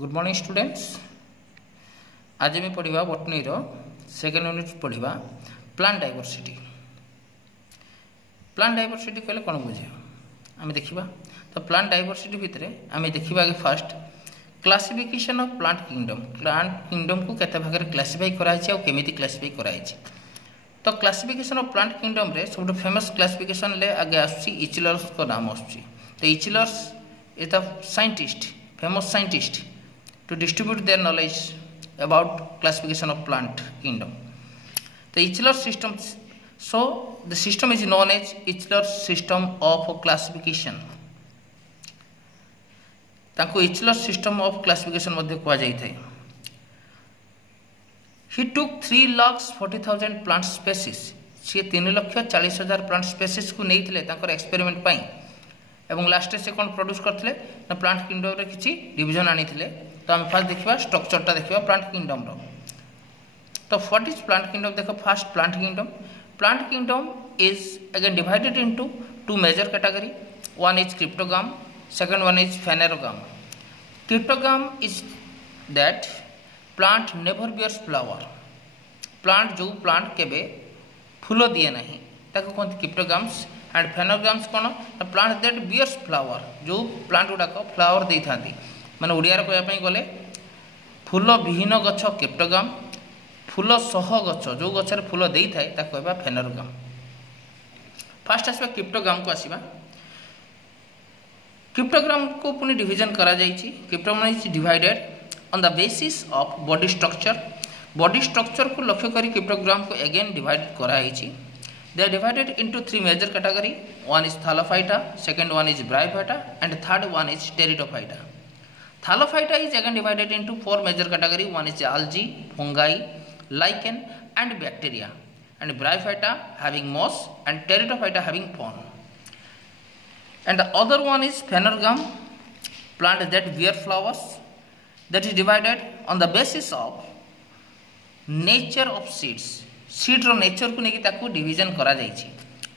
Good morning students. आज आम पढ़ा बटनी सेकेंड यूनिट पढ़ा प्लांट डाइवर्सिटी। प्लांट डाइवर्सिटी कहले कौन बुझे आम देखा। तो प्लांट डाइवर्सिटी भितर आम देखा आगे fast classification of plant kingdom. Plant kingdom को केते भाग में क्लासिफाई कराई और केमिति क्लासिफाई कराई। तो क्लासिफिकेशन ऑफ प्लांट किंगडम रे सब फेमस क्लासिफिकेशन ले आगे आसुची इचलर्स को नाम आसुची। तो Eichler's is the scientist, famous scientist to distribute their knowledge about classification of plant kingdom. The Ichler system, so the system is known as Ichler system of classification. ताको Ichler system of classification मध्ये कहा जाता है। He took 3,40,000 plant species. से 3,40,000 plant species को नहीं थिले ताकर experiment पाई एवं लास्ट से कौन प्रोड्यूस करथिले ना प्लांट किंगडम रे किछि डिवीजन आनी थिले। तो हम फास्ट देखिबा स्ट्रक्चरटा देखिबा प्लांट किंगडम रो। तो व्हाट इज प्लांट किंगडम देखो। First plant kingdom. Plant kingdom is again divided into two major category. One is cryptogam, second one is phanerogam. Cryptogam is that plant never bears flower. Plant जो plant केबे फूल दिए नहीं ताको कोन cryptogams. And phanerogams कोन plant that bears flower, जो plant गुडाक फ्लावर दे थांती माने ओडिया रे कहया पई गले फूल विहीन गछ क्रिप्टोगाम, फूल सह गछ जो गछरे फूल देई थाए ता कहबा फेनेरोगाम। फर्स्ट आसबा क्रिप्टोगाम को आसीबा। क्रिप्टोगाम को पुनी डिवीजन करा जाईची। Cryptogam is divided on the basis of body structure. Body structure को लक्ष्य करी क्रिप्टोग्राम को अगेन डिवाइड करा आईची। They are divided into three major category. One is Thallophyta, second one is Bryophyta, and third one is Pteridophyta. Thallophyta is again divided into four major category. One is algae, fungi, lichen, and bacteria. And Bryophyta having moss, and Pteridophyta having fern. And the other one is Phanerogam, plant that bear flowers. That is divided on the basis of nature of seeds. Seed रो nature को लेकिन ताकू division करा जायछि।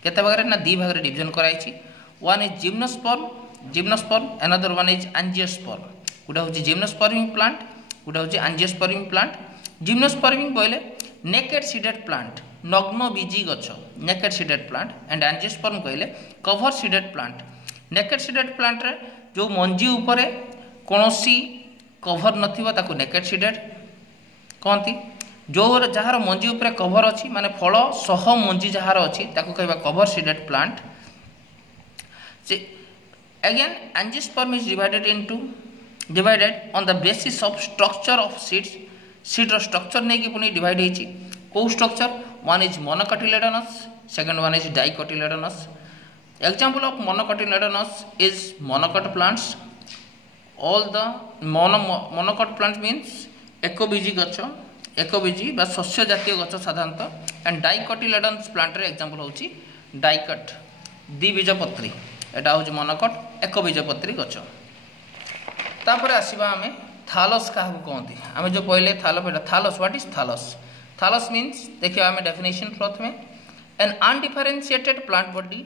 केते भाग रे ना दी भाग रे डिवीजन कराइछि। One is gymnosperm, another one is angiosperm. गुडा होछि जिम्नोस्पर्मिंग प्लांट, गुडा होछि एंजियोस्पर्मिंग प्लांट। जिम्नोस्पर्मिंग बोले नेकेड सीडेड प्लांट, नग्न बीजी गछ naked seeded plant. And angiosperm कहले cover seeded plant. Naked seeded plant रे जो मंजी ऊपर कोनोसी कवर नथिबो ताकू नेकेड सीडेड कहंती। जो जहार मंजी उपरे कवर अच्छी माने फल सह मंजी जहार अच्छी ताको कहबा cover seeded plant. Again angiosperm is divided on the basis of structure of seeds. Seed रो स्ट्रक्चर नै कि पुनी डिवाइड हेछि। को structure? One is monocotyledonous, second one is dicotyledonous. Example of monocotyledonous is monocot plants. All the monocot plant means एकबीजी गछ, एकबीजी बा शस्य जातीय गछ साधारणतः। एंड डाइकोटिलेडोनस प्लांट रे एग्जांपल होची डाइकट, द्विबीजपत्री। एटा होची मोनोकोट एकबीजपत्री गछ। तापर आसीबा हमें थालस का कहते हैं। आम जो पहले Thallophyta, thallus what is thallus? Thallus means देखिए आम डेफिनेशन प्रथमे an undifferentiated plant body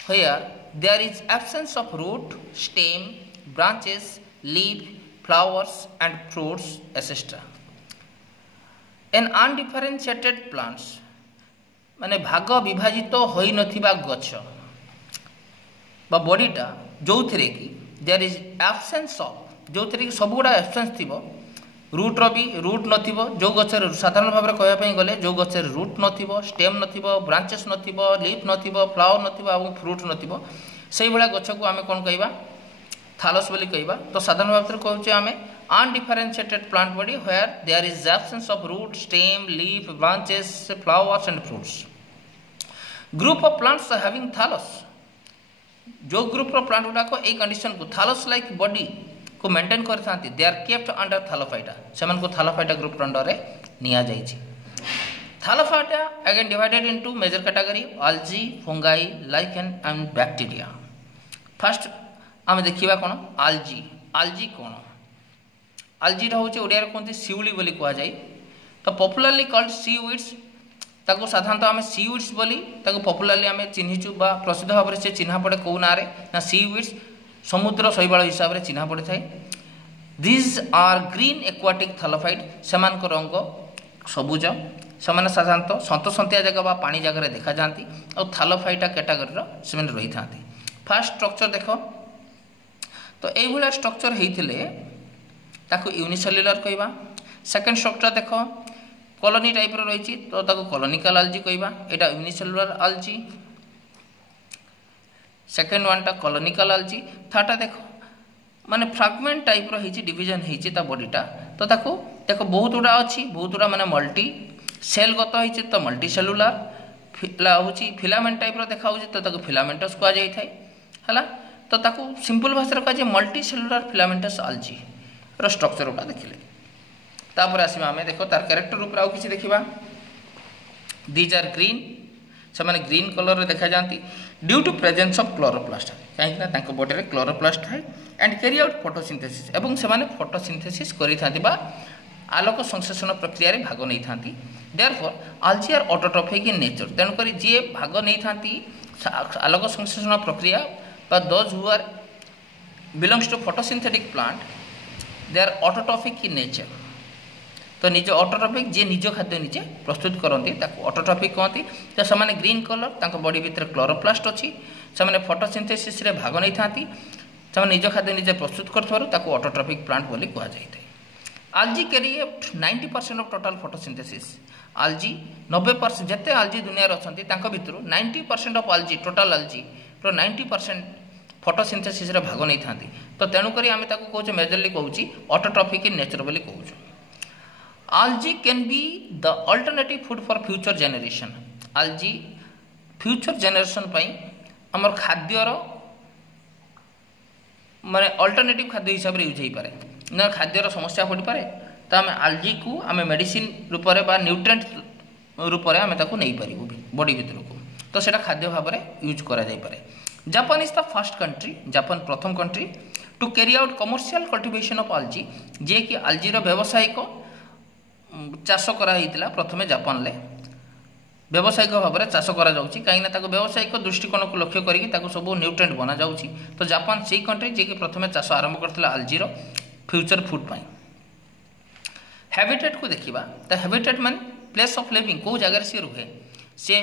where there is absence of root, stem, branches, leaf, flowers and fruits etcetera. An undifferentiated plants माने भाग विभाजित होई नथिबा गछ बा बॉडीटा जो थरे कि देयर इज एब्सेंस ऑफ, जो थरे कि सब गुडा एब्सेंस थिबो। रूट रो भी रूट नथिबो, जो गछर साधारण भाव रे कहया पई गले जो गछर रूट नथिबो, स्टेम नथिबो, ब्रांचेस नथिबो, लीफ नथिबो, फ्लावर नथिबो और फ्रूट नथिबो। सेही बळा गछ को आमे कोन कहबा? थालस बोली कहबा। तो साधारण भाव रे कहउचे आमे undifferentiated plant body where there is absence of root, stem, leaf, branches, flowers and fruits. Group of plants are having thallus. जो ग्रुप रो प्लांट गुडा को ए कंडीशन को थालस लाइक बॉडी को मेंटेन कर थांती, they are kept under Thallophyta. सेमन को थालोफाइटा ग्रुप अंडर रे निया जाईची। Thallophyta again divided into major category algae, fungi, lichen and bacteria. First आमे देखिबा कोन algae। algae कोन? आल्जीटा होचे ओडिया रे कोनती सिउली बोली कहा जाय। तो पॉपुलरली कॉल्ड सीवीड्स। ताको साधारणतः आमे सीवीड्स बोली ताको पॉपुलरली आमे चिन्हिचु बा प्रसिद्ध भाव रे से चिन्हा पड़े को ना रे ना सीवीड्स समुद्र शैवाल हिसाब रे चिन्हा पड़े थाए। दिज आर ग्रीन एक्वाटिक थालोफाइट सेमान रंग सबुज से साधारणतः सतसंतिया जगह बा पानी जगह देखा जाती और थालोफाइटा कैटेगोरी से रही था। फास्ट स्ट्रक्चर देख तो ये स्ट्रक्चर होते यूनिसेल्युलर कहवा। सेकेंड स्ट्रक्चर देख कॉलोनी टाइप रही तो ताको कॉलोनिकल आल्जी कहवा, एटा यूनिसेल्युलर आल्जी। सेकेंड वन टा कॉलोनिकल आल्जी। थर्डटा देख माने फ्रैगमेंट टाइप रही डिवीजन होती बॉडीटा तो ताको देख बहुत गुड़ा अच्छी बहुत गुड़ा माने मल्टी सेल गत होती तो मल्टी सेलुलार हूँ फिलामेंट टाइप देखा तो ताको फिलामेंटस कह जाए है तो ताको सिंपल भाषा कह मल्टी सेलुलार फिलामेंटस आल्जी रो स्ट्रक्चर गुड़ा देखिले। तापर आसवा आम देख तार कैरेक्टर ऊपर आउ किसी देखा। दीज आर ग्रीन से माने ग्रीन कलर देखा जाती due to presence of chloroplast कहीं बॉडी में क्लोरोप्लास्ट थाए एंड कैरी आउट फोटोसिंथेसिस एवं से माने फोटोसिंथेसिस करिथांती आलोक संश्लेषण प्रक्रिया रे भाग नहीं था। Therefore algae are autotrophic in nature तेणुक जी भाग नहीं था आलोक संश्लेषण प्रक्रिया those who are belongs to photosynthetic plant they are autotrophic in nature. तो निज ऑटोट्रॉफिक जी निज खाद्य निजे प्रस्तुत करती ऑटोट्रॉफिक कहती तो से ग्रीन कलर बॉडी भितर क्लोरोप्लास्ट अच्छी से फोटोसिंथेसिस रे भाग नहीं था निज खाद्य निजे प्रस्तुत कर ऑटोट्रॉफिक प्लांट बोली कह जाए। आल्जी कैरी 90% ऑफ टोटल फोटोसिंथेसिस। आल्जी 90% जिते आल्जी दुनिया अच्छा भितर 90% ऑफ आल्जी टोटल आल्जी रो 90% फोटोसिंथेसिस रे भाग नहीं था तो तेणुक आम कहे मेजरली कहूँ ऑटोट्रॉफिक इन नेचर बोली कहूँ। Algae can be the alternative food for future generation. Algae future generation आमर खाद्यर माने अल्टरनेटिव खाद्य हिसाब से यूज हो पाए ना खाद्यर समस्या पड़ पाए तो आम आल्जी को आम मेडिसिन रूप में न्यूट्रेंट रूप में आम नहीं पारू बॉडी भितर को तो सेटा खाद्य भाव में यूज करा जाय पारे। Japan is the first country Japan प्रथम country to carry out commercial cultivation of algae जे कि आल्जीर व्यावसायिक चाष करा प्रथमे जापान ले व्यावसायिक भाव में चाष करा कहीं व्यावसायिक दृष्टिकोण को लक्ष्य करके सब न्यूट्रेंट बना जाउछि तो जापान से कंट्री जे कि प्रथमे चाष आरंभ करथिला आल्जीर फ्यूचर फूड पाई। हैबिटेट को देखिबा तो हैबिटेट मान प्लेस ऑफ लिविंग को जगह से रुहे से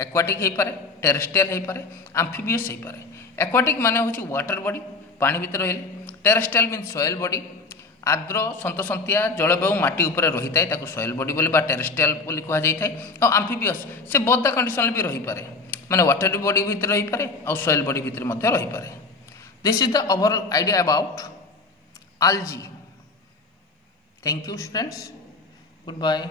एक्वाटिक हो पारे टेरेस्ट्रियल हो पारे आम्फिबियस हो पारे। एक्वाटिक माने होछि वाटर बॉडी पानी भीतर रहिले टेरेस्ट्रियल मीन सॉइल बॉडी आर्द्र सतसंतिया जलवायु माटी उपर रही है सॉइल बॉडी बोली टेरेस्ट्रियल बोली कह जाए और आम्फिबियस से बोथ द कंडीशन भी रही पारे माने वाटर बॉडी भीतर रही पारे और सॉइल बॉडी भीतर मध्य रही पारे। This is the overall idea about algae. Thank you students, good bye.